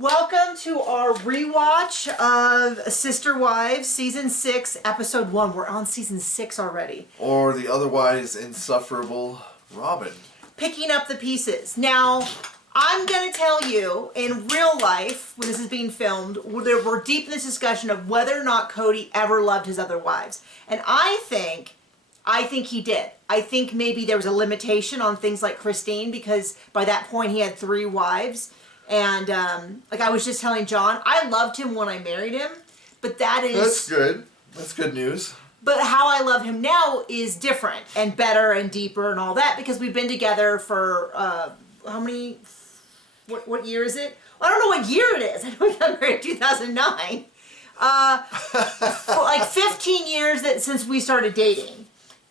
Welcome to our rewatch of Sister Wives, Season 6, Episode 1. We're on Season 6 already. Or the otherwise insufferable Robin. Picking up the pieces. Now, I'm going to tell you, in real life, when this is being filmed, we're deep in this discussion of whether or not Cody ever loved his other wives. And I think he did. I think maybe there was a limitation on things like Christine, because by that point he had 3 wives. And, like I was just telling John, I loved him when I married him, but That's good. That's good news. But how I love him now is different and better and deeper and all that, because we've been together for, how many, what year is it? Well, I don't know what year it is. I know we got married in 2009. Like 15 years since we started dating.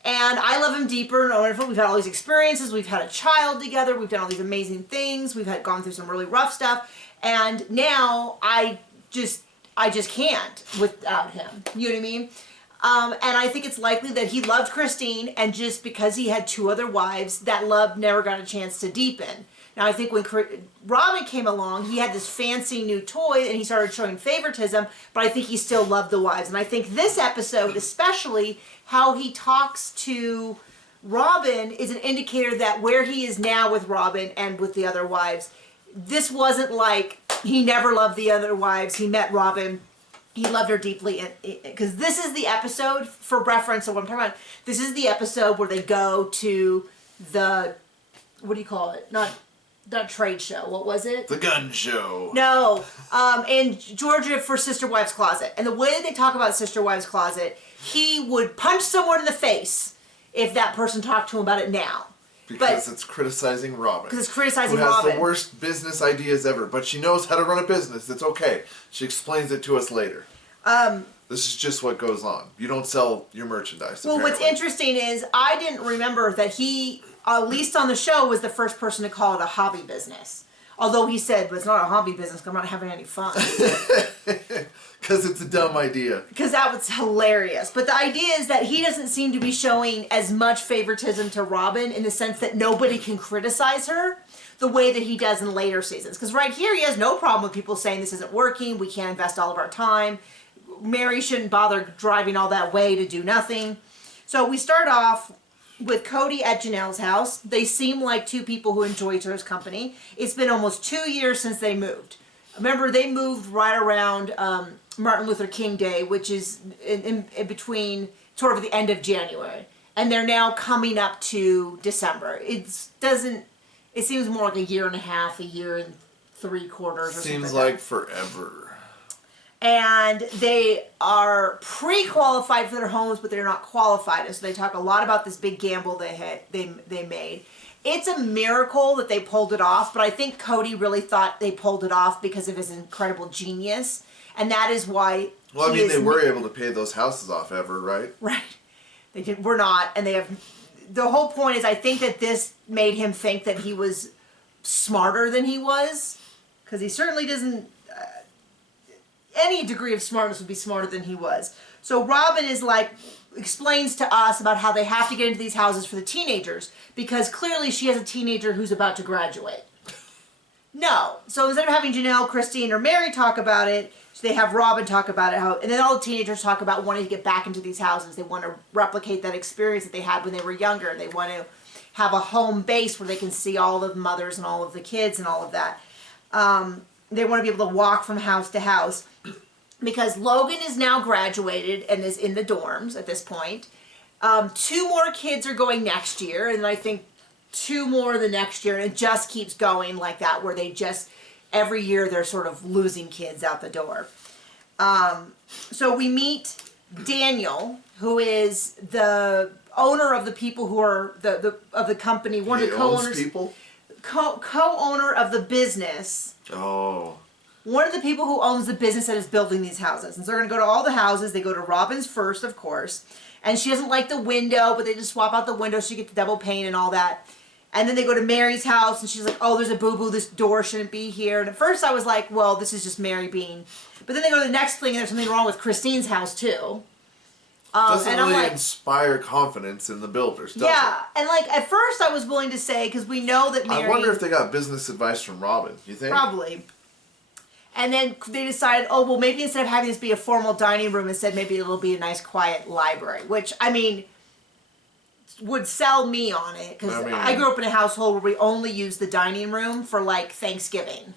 And I love him deeper and wonderful. We've had all these experiences. We've had a child together. We've done all these amazing things. We've gone through some really rough stuff. And now I just can't without him. You know what I mean? And I think it's likely that he loved Christine, and just because he had 2 other wives, that love never got a chance to deepen. Now, I think when Robin came along, he had this fancy new toy and he started showing favoritism, but I think he still loved the wives. And I think this episode, especially how he talks to Robin, is an indicator that where he is now with Robin and with the other wives, this wasn't like he never loved the other wives. He met Robin. He loved her deeply, because this is the episode, for reference of what I'm talking about, this is the episode where they go to the, what do you call it? Not trade show. What was it? The gun show. No. In Georgia for Sister Wives Closet. And the way that they talk about Sister Wives Closet, he would punch someone in the face if that person talked to him about it now. Because it's criticizing Robin. Because it's criticizing Robin. Who has the worst business ideas ever. But she knows how to run a business. It's okay. She explains it to us later. This is just what goes on. You don't sell your merchandise, Well, apparently. what's interesting is I didn't remember that he, at least on the show, was the first person to call it a hobby business. Although he said, but it's not a hobby business because I'm not having any fun. Because it's a dumb idea. Because that was hilarious. But the idea is that he doesn't seem to be showing as much favoritism to Robin, in the sense that nobody can criticize her the way that he does in later seasons. Because right here he has no problem with people saying this isn't working, we can't invest all of our time, Mary shouldn't bother driving all that way to do nothing. So we start off with Cody at Janelle's house. They seem like 2 people who enjoy each other's company. It's been almost 2 years since they moved. Remember, they moved right around Martin Luther King Day, which is in between sort of the end of January. And they're now coming up to December. It seems more like a year and a half, a year and 3/4 or something. Seems like forever. And they are pre-qualified for their homes, but they're not qualified. And so they talk a lot about this big gamble they made. It's a miracle that they pulled it off, but I think Cody really thought they pulled it off because of his incredible genius. And that is why... Well, I mean, they were able to pay those houses off ever, right? Right. They did. We're not. And they have... The whole point is, I think that this made him think that he was smarter than he was. Because he certainly doesn't... any degree of smartness would be smarter than he was. So Robin is like, explains to us about how they have to get into these houses for the teenagers, because clearly she has a teenager who's about to graduate. No. So instead of having Janelle, Christine, or Mary talk about it, they have Robin talk about it, and then all the teenagers talk about wanting to get back into these houses. They want to replicate that experience that they had when they were younger. They want to have a home base where they can see all of the mothers and all of the kids and all of that. They want to be able to walk from house to house. Because Logan is now graduated and is in the dorms at this point. 2 more kids are going next year, and I think 2 more the next year, and it just keeps going like that, where they just, every year they're sort of losing kids out the door. So we meet Daniel, who is the owner of the people who are of the company, one of the co-owners. People? Co-owner of the business. Oh. One of the people who owns the business that is building these houses. And so they're going to go to all the houses. They go to Robin's first, of course. And she doesn't like the window, but they just swap out the window so she gets the double pane and all that. And then they go to Mary's house, and she's like, oh, there's a boo-boo. This door shouldn't be here. And at first I was like, well, this is just Mary being... But then they go to the next thing, and there's something wrong with Christine's house, too. Doesn't really inspire confidence in the builders, does it? And like, at first I was willing to say, because we know that Mary... I wonder if they got business advice from Robin, you think? Probably. And then they decided, oh, well, maybe instead of having this be a formal dining room, instead maybe it'll be a nice, quiet library. Which, I mean, would sell me on it. Because I grew up in a household where we only used the dining room for, like, Thanksgiving.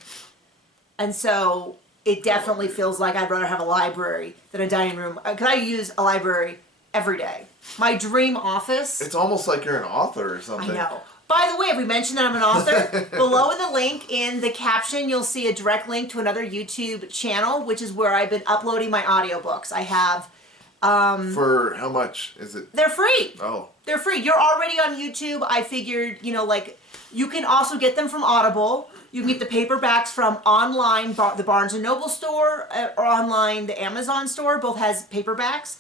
And so it definitely feels like I'd rather have a library than a dining room. Because I use a library every day. My dream office. It's almost like you're an author or something. I know. By the way, have we mentioned that I'm an author? Below in the link, in the caption, you'll see a direct link to another YouTube channel, which is where I've been uploading my audiobooks. I have... For how much is it? They're free. Oh. They're free. You're already on YouTube. I figured, you know, like, you can also get them from Audible. You can get the paperbacks from online, the Barnes & Noble store, or online, the Amazon store. Both has paperbacks.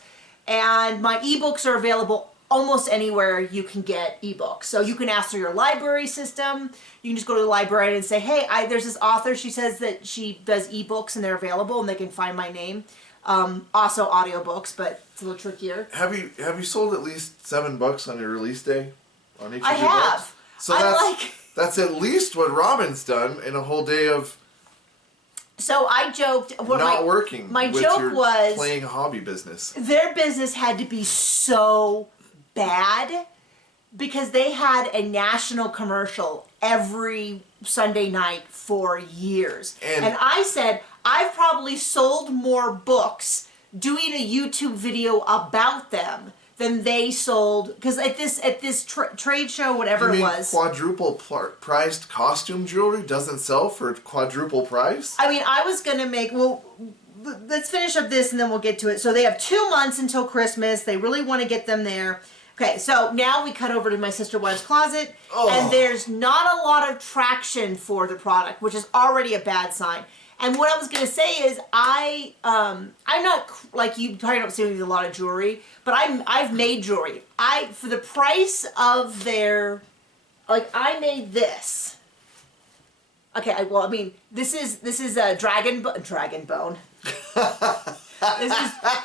And my ebooks are available almost anywhere you can get ebooks. So you can ask for your library system. You can just go to the library and say, hey, there's this author. She says that she does ebooks and they're available and they can find my name. Also audiobooks, but it's a little trickier. Have you sold at least $7 on your release day on each of your have. Books? So that's at least what Robin's done in a whole day of. So I joked. Not working. My with joke your was playing hobby business. Their business had to be so bad because they had a national commercial every Sunday night for years. And I said, I've probably sold more books doing a YouTube video about them than they sold, because at this trade show, whatever it was. Quadruple priced costume jewelry doesn't sell for quadruple price? I mean, I was gonna let's finish up this and then we'll get to it. So they have 2 months until Christmas. They really want to get them there. Okay, so now we cut over to my sister wife's closet, and there's not a lot of traction for the product, which is already a bad sign. And what I was going to say is I'm not, like, you probably don't see me with a lot of jewelry, but I've made jewelry. For the price of their, like, I made this. Okay, well, I mean, this is a dragon bone. This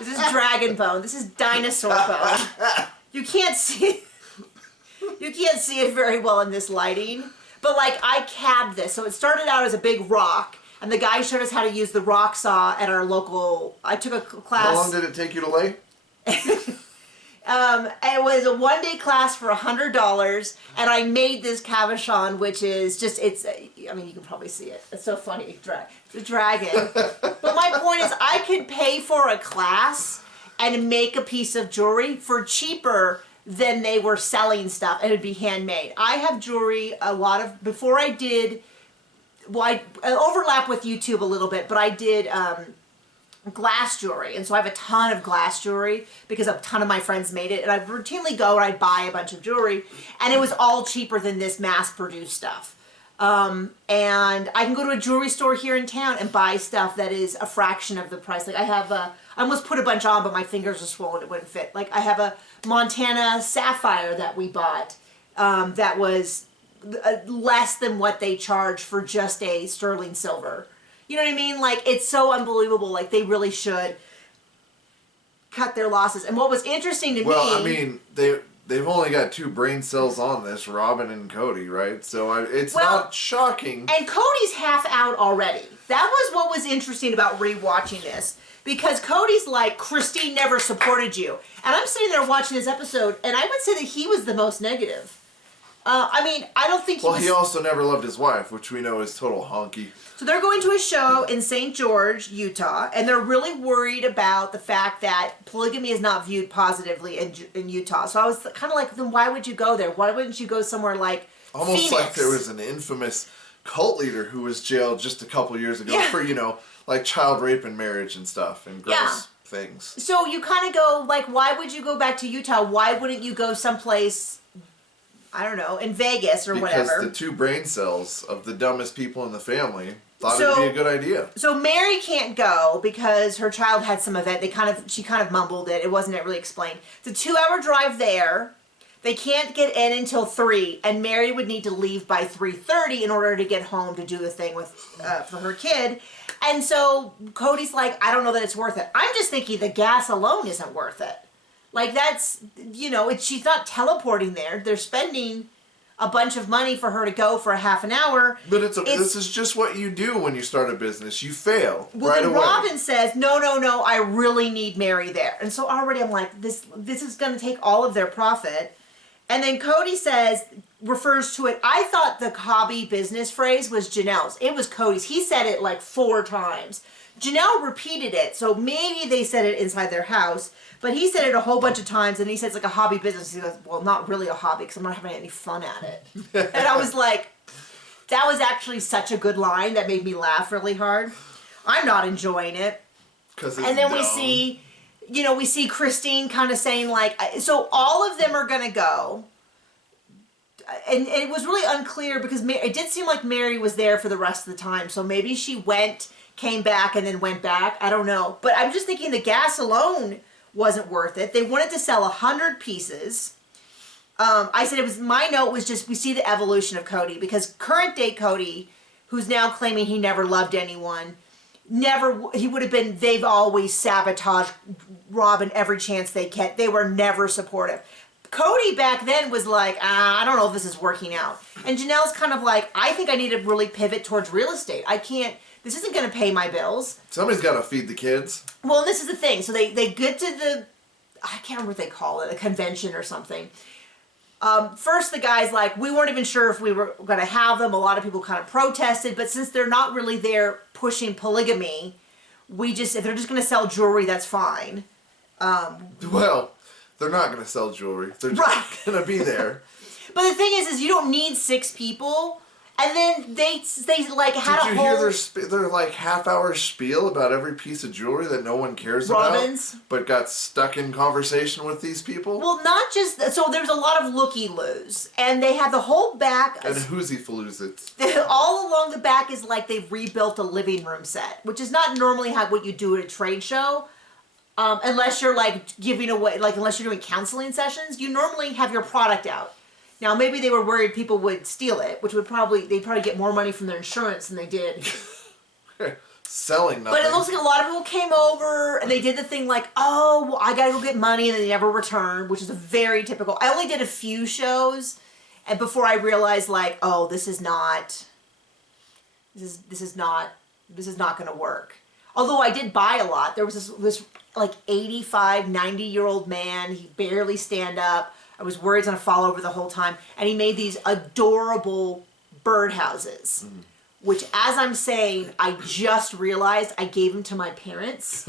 is dragon bone. This is dinosaur bone. You can't see it very well in this lighting, but, like, I cabbed this. So it started out as a big rock. And the guy showed us how to use the rock saw at our local. I took a class. How long did it take you to lay? It was a 1-day class for $100, and I made this cabochon, which is just, I mean, you can probably see it. It's so funny. It's a dragon. But my point is, I could pay for a class and make a piece of jewelry for cheaper than they were selling stuff, and it'd be handmade. I have jewelry, before I did. Well, I overlap with YouTube a little bit, but I did glass jewelry. And so I have a ton of glass jewelry because a ton of my friends made it. And I routinely go and I buy a bunch of jewelry. And it was all cheaper than this mass-produced stuff. And I can go to a jewelry store here in town and buy stuff that is a fraction of the price. Like I almost put a bunch on, but my fingers are swollen. It wouldn't fit. Like I have a Montana sapphire that we bought that was less than what they charge for just a sterling silver. You know what I mean? Like, it's so unbelievable. Like, they really should cut their losses. And what was interesting to me... Well, I mean, they've only got 2 brain cells on this, Robin and Cody, right? So it's not shocking. And Cody's half out already. That was what was interesting about rewatching this. Because Cody's like, Christine never supported you. And I'm sitting there watching this episode, and I would say that he was the most negative. I mean, I don't think he also never loved his wife, which we know is total honky. So they're going to a show in St. George, Utah, and they're really worried about the fact that polygamy is not viewed positively in Utah. So I was kind of like, then why would you go there? Why wouldn't you go somewhere like Almost Phoenix? Like there was an infamous cult leader who was jailed just a couple years ago for, like child rape and marriage and stuff and gross things. So you kind of go, like, why would you go back to Utah? Why wouldn't you go someplace... I don't know, in Vegas or whatever. Because the 2 brain cells of the dumbest people in the family thought it'd be a good idea. So Mary can't go because her child had some event. She kind of mumbled it. It wasn't really explained. It's a 2-hour drive there. They can't get in until 3, and Mary would need to leave by 3:30 in order to get home to do the thing with for her kid. And so Cody's like, I don't know that it's worth it. I'm just thinking the gas alone isn't worth it. Like, that's, she's not teleporting there. They're spending a bunch of money for her to go for a half an hour. But this is just what you do when you start a business. You fail right then away. Robin says, no, I really need Mary there. And so already I'm like, this is going to take all of their profit. And then Cody refers to it. I thought the hobby business phrase was Janelle's. It was Cody's. He said it like 4 times. Janelle repeated it, so maybe they said it inside their house, but he said it a whole bunch of times, and he says like a hobby business. He goes, well, not really a hobby, because I'm not having any fun at it. And I was like, that was actually such a good line that made me laugh really hard. I'm not enjoying it. And then we see Christine kind of saying like, so all of them are going to go. And it was really unclear because it did seem like Mary was there for the rest of the time, so maybe she went, came back, and then went back. I don't know. But I'm just thinking the gas alone wasn't worth it. They wanted to sell 100 pieces. I said my note was just, we see the evolution of Cody, because current day Cody, who's now claiming he never loved anyone, they've always sabotaged Robin every chance they get. They were never supportive. Cody back then was like, I don't know if this is working out. And Janelle's kind of like, I think I need to really pivot towards real estate. This isn't going to pay my bills. Somebody's got to feed the kids. Well, and this is the thing. So they get to I can't remember what they call it, a convention or something. First, the guy's like, we weren't even sure if we were going to have them. A lot of people kind of protested, but since they're not really there pushing polygamy, if they're just going to sell jewelry, that's fine. Well, they're not going to sell jewelry. They're just going to be there. But the thing is you don't need 6 people. And then they like had Did you hear their like half-hour spiel about every piece of jewelry that no one cares about, but got stuck in conversation with these people? Well, not just so there's a lot of looky-loos, and they have the whole back and whoosy-faloozits. All along the back is like they've rebuilt a living room set, which is not normally what you do at a trade show. Unless you're like giving away, unless you're doing counseling sessions, you normally have your product out. Now, maybe they were worried people would steal it, which they'd probably get more money from their insurance than they did. Selling nothing. But it looks like a lot of people came over, and they did the thing like, oh, well, I gotta go get money, and they never returned, which is a very typical. I only did a few shows, and before I realized, like, oh, this is not gonna work. Although I did buy a lot. There was this like 85, 90-year-old man. He barely stand up. I was worried he's going to fall over the whole time. And he made these adorable birdhouses, which, as I'm saying, I just realized I gave them to my parents.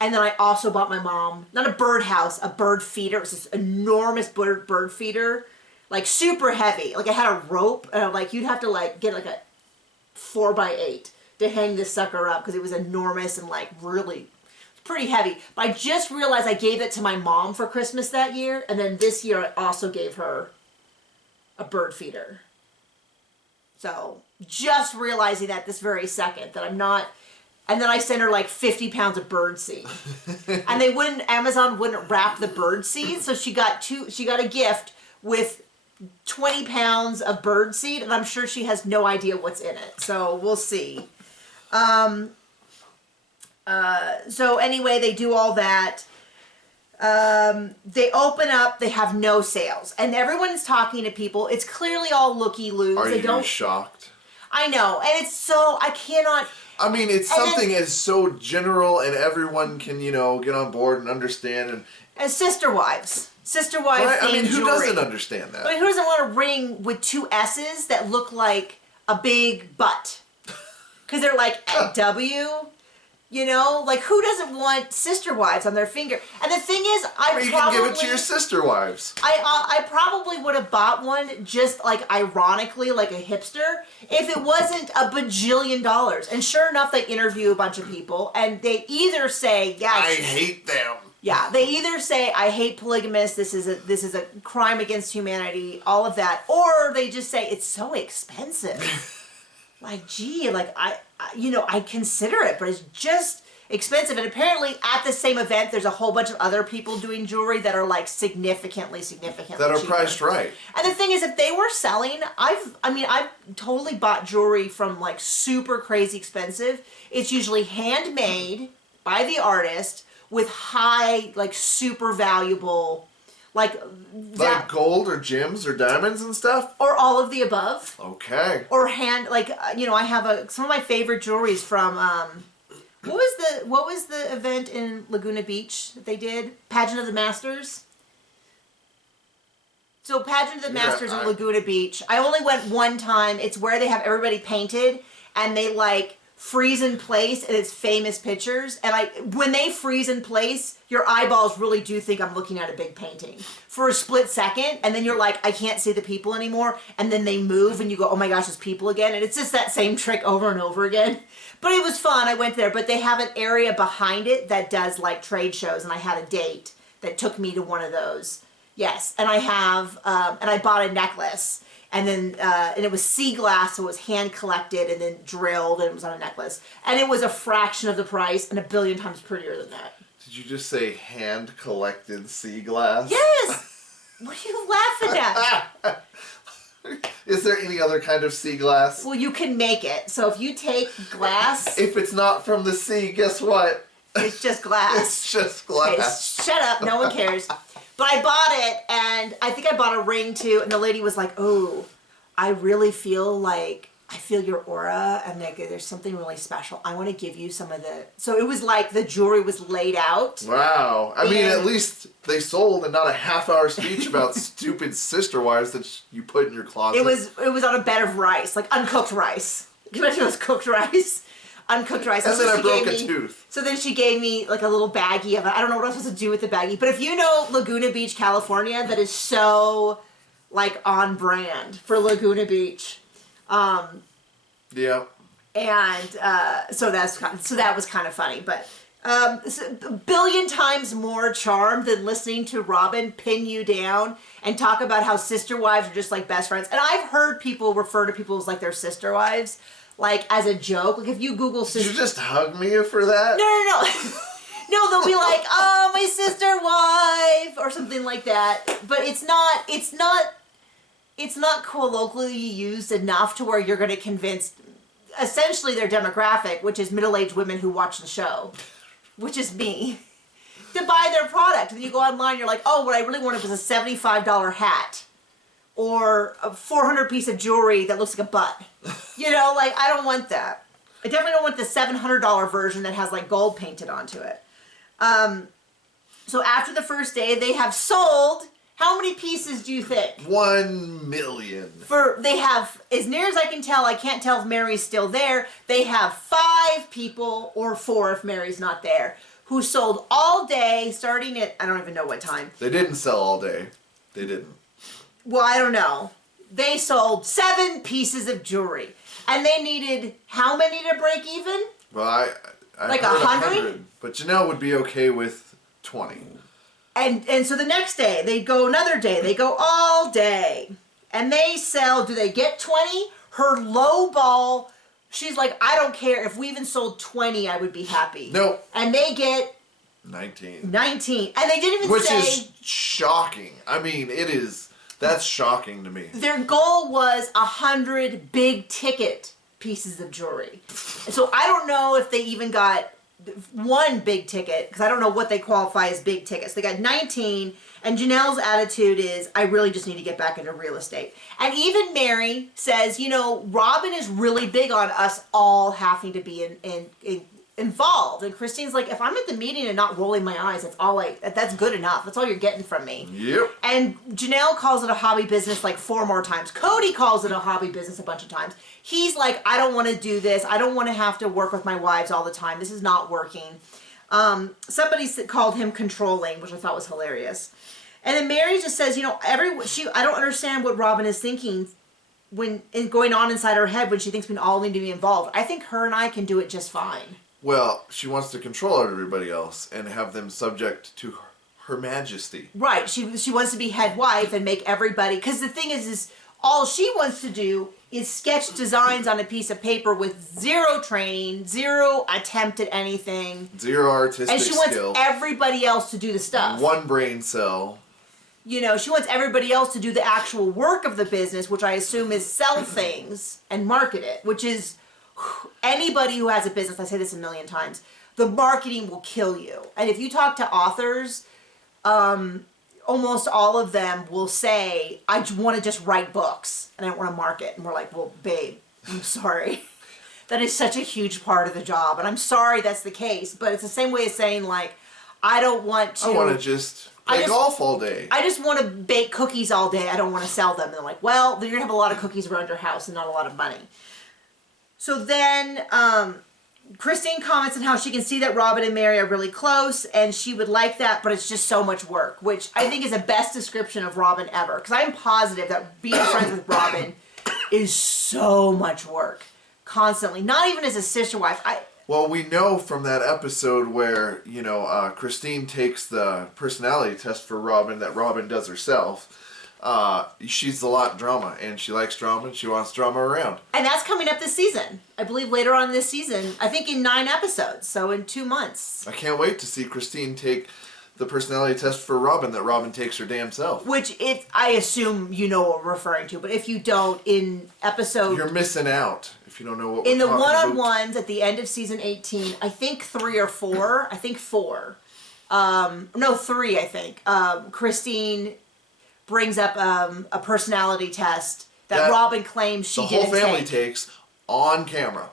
And then I also bought my mom, not a birdhouse, a bird feeder. It was this enormous bird feeder, like super heavy. Like I had a rope, and like you'd have to like get like a 4x8 to hang this sucker up because it was enormous and like really pretty heavy. But I just realized I gave it to my mom for Christmas that year, and then this year I also gave her a bird feeder. So just realizing that this very second that I'm not, and then I sent her like 50 pounds of bird seed, and Amazon wouldn't wrap the bird seed, so she got a gift with 20 pounds of bird seed, and I'm sure she has no idea what's in it. So we'll see. So anyway, they do all that. They open up, they have no sales. And everyone's talking to people. It's clearly all looky-loos. Are you shocked? I know. And it's so, I cannot... I mean, it's something as so general and everyone can, get on board and understand. And sister wives. Sister wives right? I mean, who jewelry. doesn't understand that? I mean, who doesn't want a ring with 2 S's that look like a big butt? Because they're like W... like who doesn't want sister wives on their finger? And the thing is, you can give it to your sister wives. I probably would have bought one just like ironically, like a hipster, if it wasn't a bajillion dollars. And sure enough, they interview a bunch of people, and they either say, "Yes, I hate them." Yeah, they either say, "I hate polygamists. This is a crime against humanity." All of that, or they just say it's so expensive. Like, gee, like I consider it, but it's just expensive. And apparently at the same event, there's a whole bunch of other people doing jewelry that are like significantly that are cheaper. Priced right. And the thing is, if they were selling, I've totally bought jewelry from like super crazy expensive. It's usually handmade by the artist with high, like super valuable, Like Like gold or gems or diamonds and stuff? or all of the above. Okay. Or I have some of my favorite jewelries from what was the event in Laguna Beach that they did? Pageant of the Masters. So Pageant of the Masters in Laguna Beach. I only went one time. It's where they have everybody painted and they like freeze in place and it's famous pictures. And when they freeze in place, your eyeballs really do think I'm looking at a big painting for a split second. And then you're like, I can't see the people anymore. And then they move and you go, oh my gosh, it's people again. And it's just that same trick over and over again. But it was fun. I went there, but they have an area behind it that does like trade shows. And I had a date that took me to one of those. Yes, and I have, and I bought a necklace, and then, and it was sea glass, so it was hand collected and then drilled, and it was on a necklace, and it was a fraction of the price and a billion times prettier than that. Did you just say hand collected sea glass? Yes. What are you laughing at? Is there any other kind of sea glass? Well, you can make it. So if you take glass, if it's not from the sea, guess what? It's just glass. It's just glass. Okay, shut up. No one cares. But I bought it, and I think I bought a ring too, and the lady was like, oh, I really feel like, I feel your aura, and like, there's something really special. I want to give you some of the, so it was like the jewelry was laid out. Wow. I mean, at least they sold and not a half-hour speech about stupid sister wives that you put in your closet. It was on a bed of rice, like uncooked rice. Can you imagine it was cooked rice? Uncooked rice. And then I broke a tooth. So then she gave me like a little baggie of it. I don't know what I was supposed to do with the baggie. But if you know Laguna Beach, California, that is so like on brand for Laguna Beach. Yeah. And so that was kind of funny. But a billion times more charm than listening to Robin pin you down and talk about how sister wives are just like best friends. And I've heard people refer to people as like their sister wives. Like, as a joke. Like, if you Google sister... Did you just hug me for that? No. No, they'll be like, oh, my sister wife, or something like that. But it's not colloquially used enough to where you're going to convince, essentially, their demographic, which is middle-aged women who watch the show, which is me, to buy their product. And then you go online, you're like, oh, what I really wanted was a $75 hat. Or a 400 piece of jewelry that looks like a butt. You know, like, I don't want that. I definitely don't want the $700 version that has, like, gold painted onto it. So after the first day, they have sold, how many pieces do you think? 1 million. They have, as near as I can tell, I can't tell if Mary's still there, they have 5 people, or 4 if Mary's not there, who sold all day, starting at, I don't even know what time. They didn't sell all day. They didn't. Well, I don't know. They sold 7 pieces of jewelry. And they needed how many to break even? Well, I like heard 100? But Janelle would be okay with 20. And so the next day, they go another day. They go all day. And they sell, do they get 20? Her low ball, she's like, I don't care. If we even sold 20, I would be happy. Nope. And they get 19. 19. And they didn't even say... Which is shocking. I mean, that's shocking to me. Their goal was 100 big ticket pieces of jewelry. And so I don't know if they even got one big ticket, because I don't know what they qualify as big tickets. They got 19, and Janelle's attitude is, I really just need to get back into real estate. And even Mary says, you know, Robin is really big on us all having to be involved. And Christine's like, if I'm at the meeting and not rolling my eyes, that's good enough. That's all you're getting from me. Yep. And Janelle calls it a hobby business like 4 more times. Cody calls it a hobby business a bunch of times. He's like, I don't want to do this. I don't want to have to work with my wives all the time. This is not working. Somebody called him controlling, which I thought was hilarious. And then Mary just says, you know, I don't understand what Robin is thinking going on inside her head when she thinks we all need to be involved. I think her and I can do it just fine. Well, she wants to control everybody else and have them subject to her majesty. Right. She wants to be head wife and make everybody... Because the thing is all she wants to do is sketch designs on a piece of paper with 0 training, 0 attempt at anything. 0 artistic skill. And she wants everybody else to do the stuff. 1 brain cell. You know, she wants everybody else to do the actual work of the business, which I assume is sell things and market it, which is... Anybody who has a business, I say this a million times, the marketing will kill you. And if you talk to authors, almost all of them will say, I want to just write books and I don't want to market. And we're like, well, babe, I'm sorry. That is such a huge part of the job. And I'm sorry that's the case. But it's the same way as saying, like, I don't want to... I want to just play golf all day. I just want to bake cookies all day. I don't want to sell them. And they're like, well, you're going to have a lot of cookies around your house and not a lot of money. So then Christine comments on how she can see that Robin and Mary are really close and she would like that, but it's just so much work, which I think is the best description of Robin ever. Because I'm positive that being friends with Robin is so much work. Constantly. Not even as a sister wife. Well, we know from that episode where, you know, Christine takes the personality test for Robin that Robin does herself. She's a lot drama, and she likes drama, and she wants drama around. And that's coming up this season. I believe later on this season. I think in 9 episodes, so in 2 months. I can't wait to see Christine take the personality test for Robin that Robin takes her damn self. Which, I assume you know what we're referring to, but if you don't, in episode... You're missing out if you don't know what we're in the talking one-on-ones at the end of season 18, I think 3 or 4, I think 4, no, 3 I think, Christine brings up a personality test that Robin claims she didn't take. The whole family takes on camera.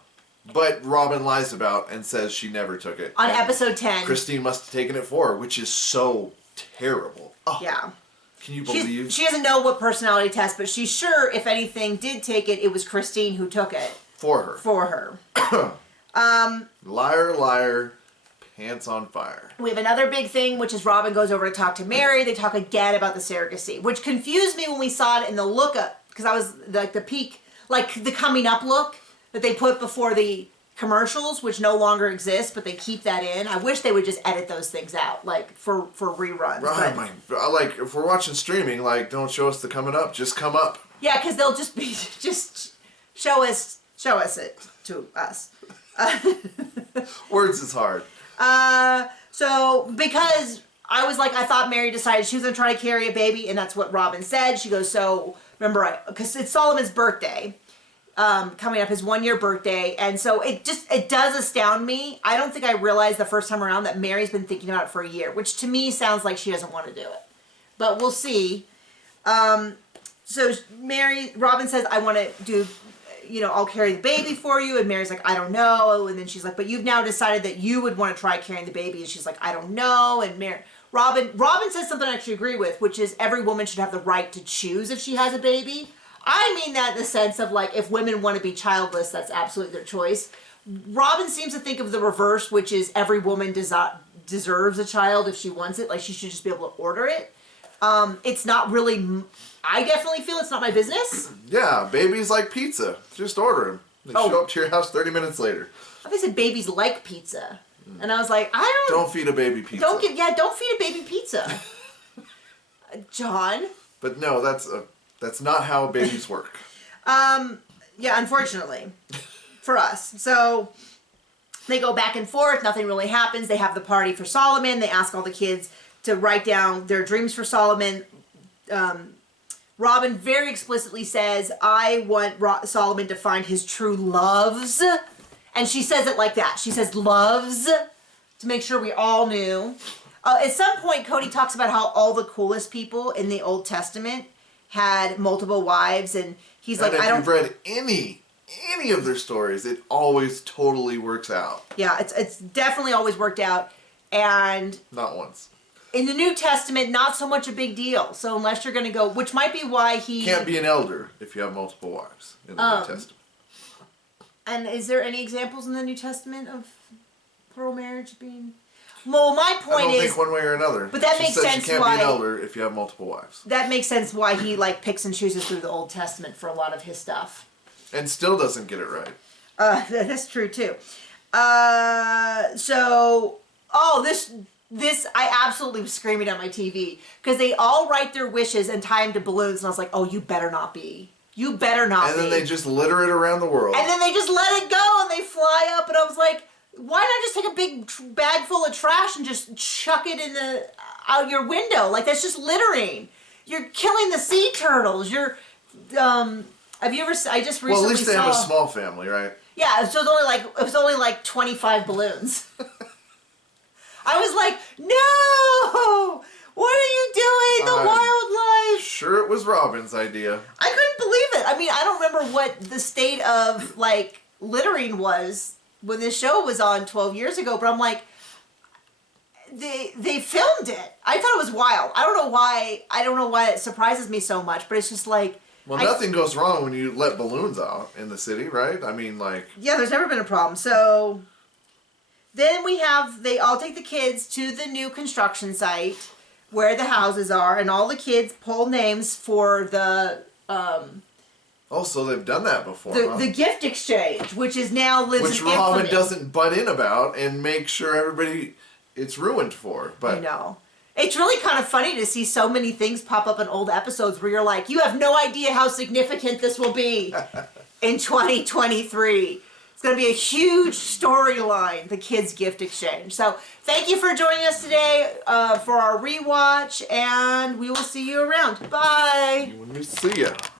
But Robin lies about and says she never took it. On episode 10. Christine must have taken it for her, which is so terrible. Oh, yeah. Can you believe? She doesn't know what personality test, but she's sure if anything did take it, it was Christine who took it. For her. For her. Liar, liar, pants on fire. We have another big thing, which is Robin goes over to talk to Mary. They talk again about the surrogacy, which confused me when we saw it in the look-up, because I was like the peak, like the coming up look that they put before the commercials, which no longer exist, but they keep that in. I wish they would just edit those things out, like for reruns. Right, like if we're watching streaming, like don't show us the coming up, just come up. Yeah, because they'll just be show us it to us. Words is hard. So because I was like, I thought Mary decided she was gonna try to carry a baby, and that's what Robin said. She goes, so remember, because it's Solomon's birthday. Coming up, his 1-year birthday, and so it does astound me. I don't think I realized the first time around that Mary's been thinking about it for a year, which to me sounds like she doesn't want to do it, but we'll see. So Robin says, I want to do, I'll carry the baby for you, and Mary's like, I don't know, and then she's like, but you've now decided that you would want to try carrying the baby, and she's like, I don't know, and Robin says something I actually agree with, which is every woman should have the right to choose if she has a baby. I mean that in the sense of, like, if women want to be childless, that's absolutely their choice. Robin seems to think of the reverse, which is every woman deserves a child if she wants it. Like, she should just be able to order it. It's not really... I definitely feel it's not my business. Yeah, babies like pizza. Just order them. They show up to your house 30 minutes later. I think they said babies like pizza. And I was like, Don't feed a baby pizza. Don't feed a baby pizza. John. But no, that's not how babies work. Yeah, unfortunately. For us. So, they go back and forth. Nothing really happens. They have the party for Solomon. They ask all the kids to write down their dreams for Solomon. Robin very explicitly says, I want Solomon to find his true loves. And she says it like that. She says loves to make sure we all knew. At some point, Cody talks about how all the coolest people in the Old Testament had multiple wives, and he's like, I don't... If you've read any of their stories, it always totally works out. Yeah, it's definitely always worked out, and... Not once. In the New Testament, not so much a big deal. So unless you're going to go... Which might be why he... Can't be an elder if you have multiple wives in the New Testament. And is there any examples in the New Testament of plural marriage being... Well, my point is... I don't think one way or another. But that makes sense you can't be an elder if you have multiple wives. That makes sense why he, like, picks and chooses through the Old Testament for a lot of his stuff. And still doesn't get it right. That's true, too. This, I absolutely was screaming at my TV. Because they all write their wishes and tie them to balloons. And I was like, oh, you better not be. You better not be. And then they just litter it around the world. And then they just let it go and they fly up. And I was like... Why not just take a big bag full of trash and just chuck it in out your window? Like, that's just littering. You're killing the sea turtles. Have you ever? I just recently saw. Well, at least they have a small family, right? Yeah, so it was only like 25 balloons. I was like, no! What are you doing? The wildlife. Sure, it was Robin's idea. I couldn't believe it. I mean, I don't remember what the state of like littering was when this show was on 12 years ago, but I'm like, they filmed it. I thought it was wild. I don't know why it surprises me so much, but it's just like, well, nothing goes wrong when you let balloons out in the city, right? I mean, like... Yeah, there's never been a problem. So then they all take the kids to the new construction site where the houses are, and all the kids pull names for the... Oh, so they've done that before, huh? The gift exchange, which is now lives Which in Robin infamy. doesn't butt in about and make sure everybody... It's ruined for, but... I know. It's really kind of funny to see so many things pop up in old episodes where you're like, you have no idea how significant this will be in 2023. It's going to be a huge storyline, the kids' gift exchange. So thank you for joining us today for our rewatch, and we will see you around. Bye. When we see ya.